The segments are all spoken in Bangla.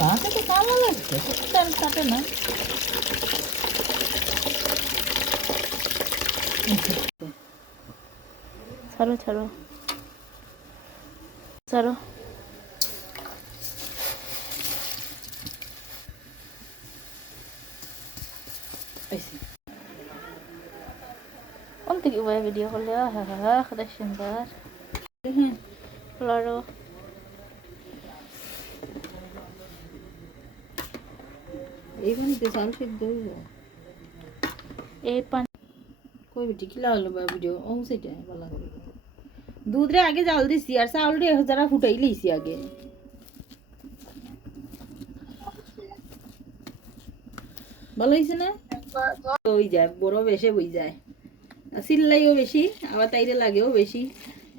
হাতে তো কালো লাগছে তেল কাটে না ছাড়ো ছাড়ো ছাড়ো কোন থেকে ভিডিও করলে হা হা হ্যাঁ এই চাল সেদ্ধ হইব এই পানি। কই বেটি কি লাগল বা ভিডিও ও সেটা ভালো করে দুধ রে আগে জাল দিছি আর যারা ফুটাই লইছি আগে। ভালো হয়েছে না? ওই যায় বড় বেশে বই যায়। চিল্লাইও বেশি আবার তাইরে লাগেও বেশি।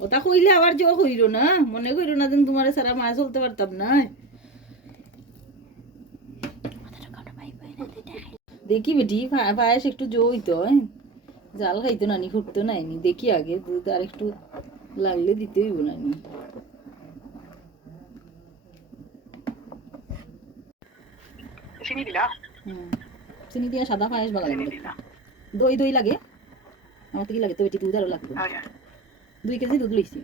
ওটা কইলে আবার জো কইর না মনে কইর না যেন তোমার সারা মাছ চলতে পারতাম না। দেখি বেটি পায়েস একটু জো হইতো হ্যাঁ? জাল খাইতো নানি ফুটতো নাইনি দেখি আগে দুধ আর একটু লাগলে দিতে হইব নানি চিনি দিলা? চিনি দিয়ে সাদা পায়েস লাগে দই দই লাগে আমার তো কি লাগে তো বেটি দুধ আরও লাগবে। দুই কেজি দুধ লইছি।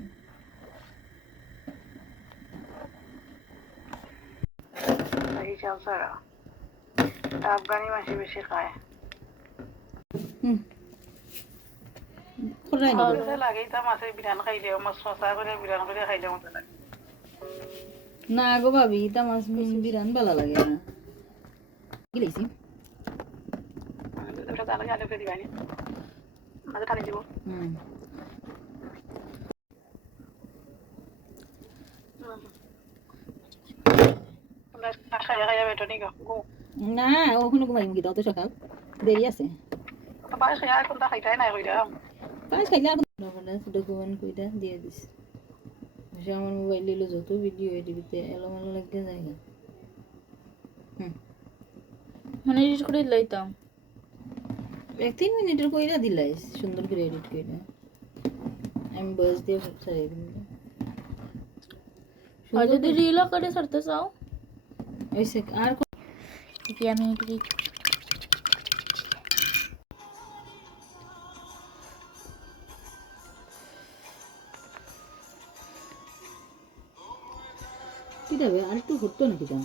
এই সারা আফগানি মাসি বেশি খায় হুম না গো ভাবি তা মাছ বিরান ভালো লাগে না কি তোমরা খাইয়া খাইয়া বেটো নি গো না ওখানে ঘুমাইম কি অত সকাল। দেরি আছে। পায়ে খাইয়া এখন তা খাইতাই নাই কইরা। পায়েস খাইলে আর ডকুমেন্ট কইটা দিয়ে দিস। সে আমার মোবাইল নিলো যত ভিডিও এটিভিতে এলোমেলো লাগে জায়গা হুম। মানে এডিট করে লইতাম এক তিন মিনিটের কইরা দিলাইস সুন্দর করে এডিট কইরা। আমি বয়স দিয়ে সব ছাড়িয়ে দিন আর যদি রিল করে ছাড়তে চাও? আর কো- আমি এদিকে কি দেবে আর একটু ঘুরতো নাকি তা